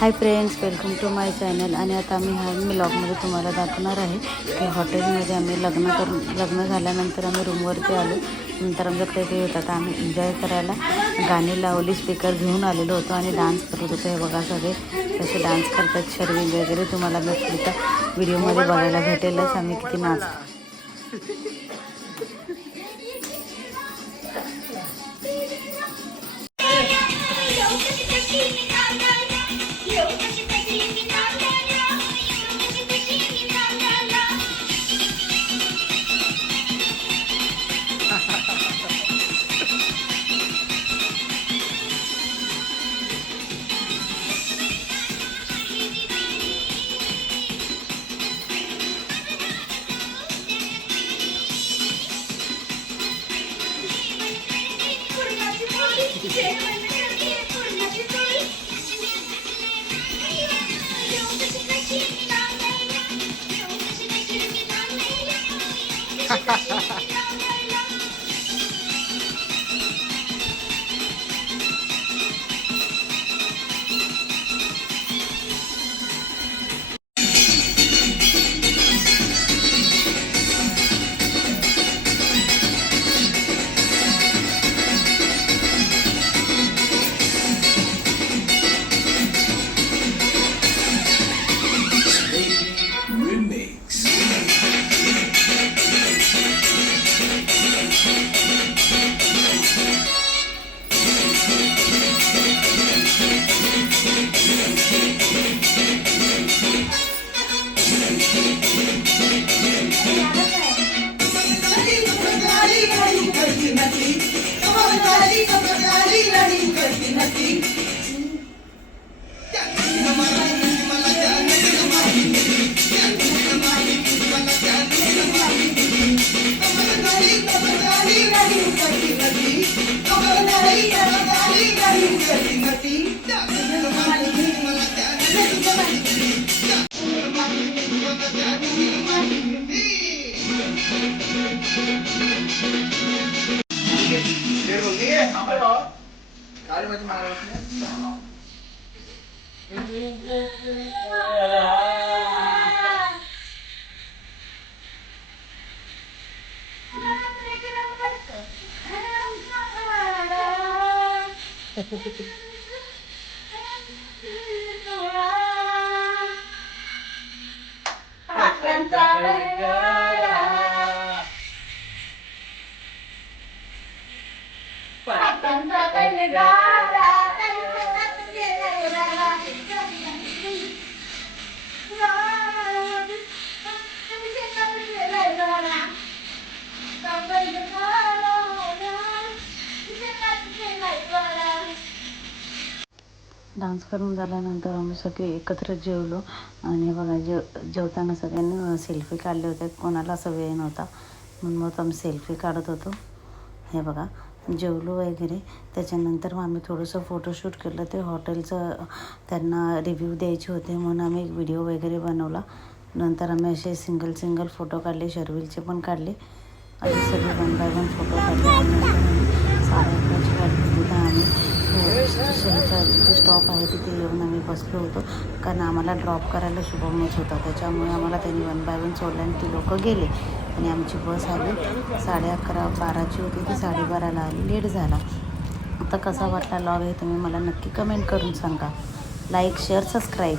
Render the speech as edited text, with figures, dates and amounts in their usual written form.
High friends, welcome to my channel. आणि आता आम्ही ह्या व्लॉगमध्ये तुम्हाला दाखवणार आहे की हॉटेलमध्ये आम्ही लग्न झाल्यानंतर आम्ही रूमवरती आलो. नंतर आमच्याकडे ते होतं तर आम्ही एन्जॉय करायला गाणी लावली, स्पीकर घेऊन आलेलो होतो आणि डान्स करत होतो. हे बघा सगळे कसे डान्स करतात, शर्विंग वगैरे तुम्हाला मी पुढच्या व्हिडिओमध्ये बघायला भेटेलच आम्ही किती नाचतो. डान्स करून झाल्यानंतर आम्ही सगळे एकत्र जेवलो. आणि बघा जेवताना सगळ्यांनी सेल्फी काढले होते. कोणाला असं वेळ नव्हता म्हणून मग आम्ही सेल्फी काढत होतो. हे बघा जेवलो वगैरे. त्याच्यानंतर मग आम्ही थोडंसं फोटोशूट केलं. ते हॉटेलचं त्यांना रिव्ह्यू द्यायचे होते म्हणून आम्ही एक व्हिडिओ वगैरे बनवला. नंतर आम्ही असे सिंगल फोटो काढले, शर्विलचे पण काढले. असे सगळे 1 बाय 1 फोटो काढले. आणि नंतर 11:30 तिथं आम्ही स्टेशनच्या जिथे स्टॉप आहे तिथे येऊन आम्ही बसलो होतो. कारण आम्हाला ड्रॉप करायला शुभमच होता, त्याच्यामुळे आम्हाला त्यांनी 1 बाय 1 सोडलं आणि ती लोकं गेले. आणि आमची बस आली 11:30 होती, ती 12:30ला आली, लेट झाला. आता कसा वाटला लॉग हे तुम्ही मला नक्की कमेंट करून सांगा. Like, share, subscribe.